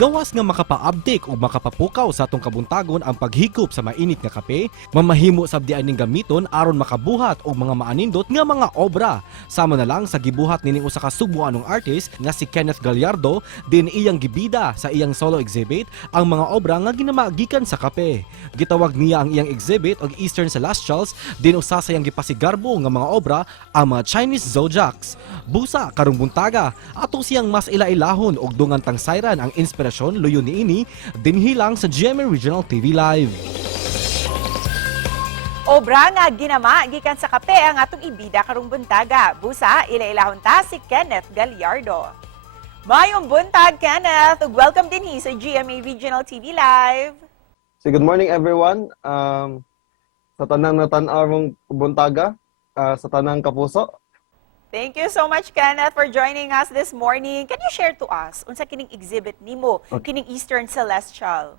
Gawas nga makapa-update o makapapukaw sa atong kabuntagon ang paghikop sa mainit nga kape, mamahimo sabdi aning gamiton aron makabuhat og mga maanindot nga mga obra. Sama na lang sa gibuhat nining usa ka Subuanong artist nga si Kenneth Gallardo, din iyang gibida sa iyang solo exhibit ang mga obra nga ginama gikan sa kape. Gitawag niya ang iyang exhibit og Eastern Celestials, din usa sa iyang gipasigarbo nga mga obra ang mga Chinese zodiacs. Busa karong buntaga ato siyang mas ilailahon og dungan tang sayran ang inspirasyon luyo niini dinhi lang sa GMA Regional TV Live. Obra nga ginama gikan sa kape ang atong ibida karong buntaga. Busa ilailahon ta si Kenneth Gallardo. Mayong buntag, Kenneth, ug welcome dinhi sa GMA Regional TV Live. So good morning everyone. Sa tanang natan-aw mong buntaga, sa tanang kapuso. Thank you so much, Kenneth, for joining us this morning. Can you share to us unsa kining exhibit nimo, kining Eastern Celestial?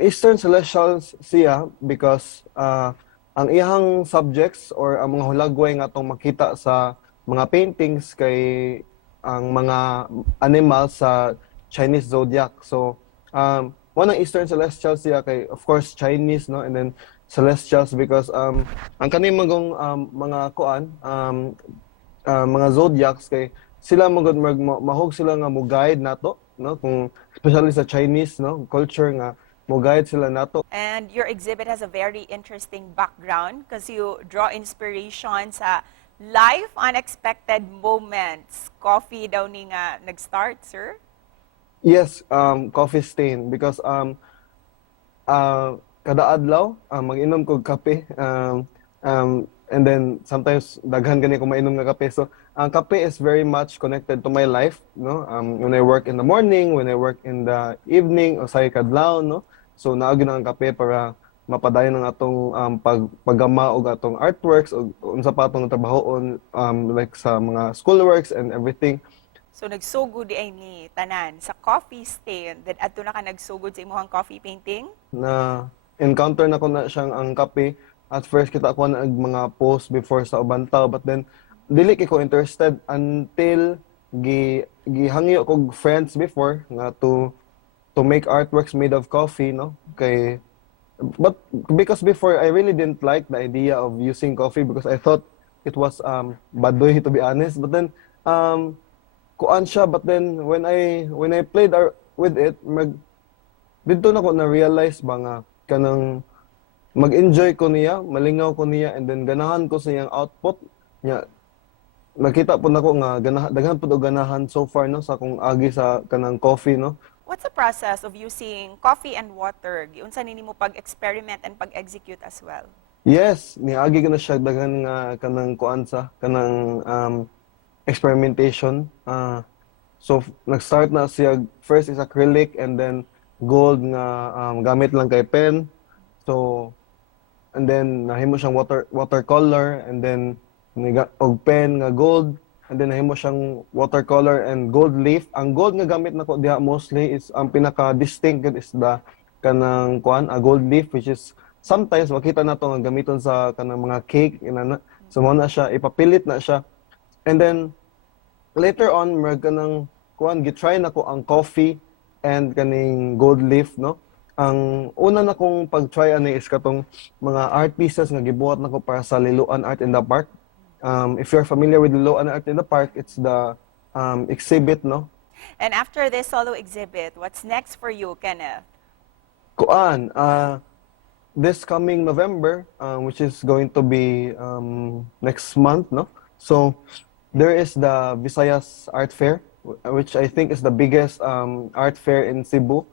Eastern Celestials siya because ang iyang subjects or ang mga hulagway nga atong makita sa mga paintings kay ang mga animals sa Chinese zodiac. So one ng Eastern Celestials siya kay of course Chinese, no, and then Celestials because ang kaning mga kuan mga zodiacs kay sila mahog sila nga mo guide nato, no, kung especially sa Chinese, no, culture nga mo guide sila nato. And your exhibit has a very interesting background because you draw inspiration sa life unexpected moments. Coffee daw ni nga nag-start, sir? Yes, coffee stain because kada adlaw mag-inom kog kape, and then sometimes daghan gani ko mainom nga kape. So ang kape is very much connected to my life, no. When I work in the morning, when I work in the evening o sa kadlaw, no. So naa gyud ang kape para mapadayon ang atong paggama og atong artworks o unsa pa atong trabahoon like sa mga schoolworks and everything. So nagsugod di ay ni tanan sa coffee stain. Then adto na ka nagsugod sa imong coffee painting? Na encounter na ko na siyang ang kape. At first kita ako na mga post before sa ubang tao, but then dili ko interested until gihangyo kog friends before nga to make artworks made of coffee, no. But because before I really didn't like the idea of using coffee because I thought it was baduy, to be honest. But then kuan siya, but then when I played with it, dito na ko na realize ba nga kanang mag-enjoy ko niya, malingaw ko niya, and then ganahan ko sa iyang output niya. Nakita po nako nga daghan pud og ganahan so far, no, sa akong agi sa kanang coffee, no. What's the process of using coffee and water? Giunsa nini mo pag-experiment and pag-execute as well? Yes, niagi ko na siya daghan nga kanang kuan sa kanang experimentation. So nag-start na siya first is acrylic and then gold nga gamit lang kay pen. So and then nahimo siyang watercolor and then og pen nga gold and then nahimo siyang watercolor and gold leaf. Ang gold nga gamit nako diha mostly is ang pinaka distinct is the kanang kuan a gold leaf, which is sometimes makita nato nga gamiton sa kanang mga cake inana. So mo na siya ipapilit na siya. And then later on mer kanang kuan gitry nako ang coffee and kaning gold leaf, no. Ang una na kong pag-try ani is katong mga art pieces nga gibuhat nako para sa Liloan Art in the Park. If you're familiar with Liloan Art in the Park, it's the exhibit, no. And after this solo exhibit, what's next for you, Kenneth? Kuan, this coming November, which is going to be next month, no. So there is the Visayas Art Fair, which I think is the biggest art fair in Cebu.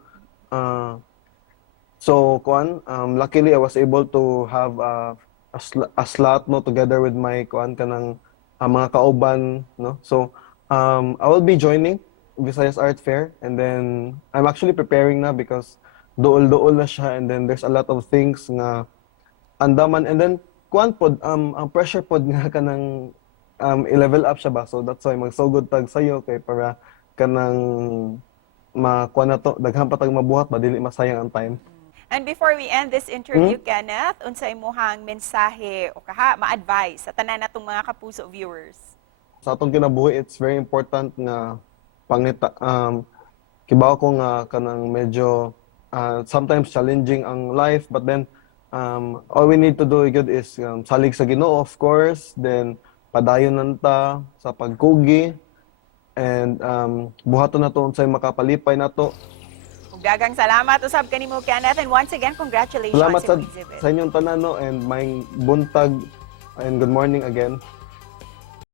So kuan, luckily I was able to have a slot, no, together with my kuan kanang mga kauban, no. So I will be joining Visayas Art Fair and then I'm actually preparing na because duol na siya and then there's a lot of things nga andaman and then kuan pod ang pressure pod nga kanang i-level up siya ba. So that's why magsugod tag sayo kay para kanang makuha na to daghan pa tag mabuhat ba dili masayang ang time. And before we end this interview, Kenneth, unsa imong mensahe o ma-advise sa tanan natong mga kapuso viewers? Sa atong kinabuhi, it's very important nga kibaw ko nga kanang medyo sometimes challenging ang life, but then all we need to do good is salig sa Ginoo, of course, then padayon nanta sa pagkugi, and buhaton na to unsay makapalipay nato. Ug daghang salamat usab kanimo Kenneth, and once again congratulations Salamat sa sa, exhibit. sa inyong tanan, no, and may buntag and good morning again.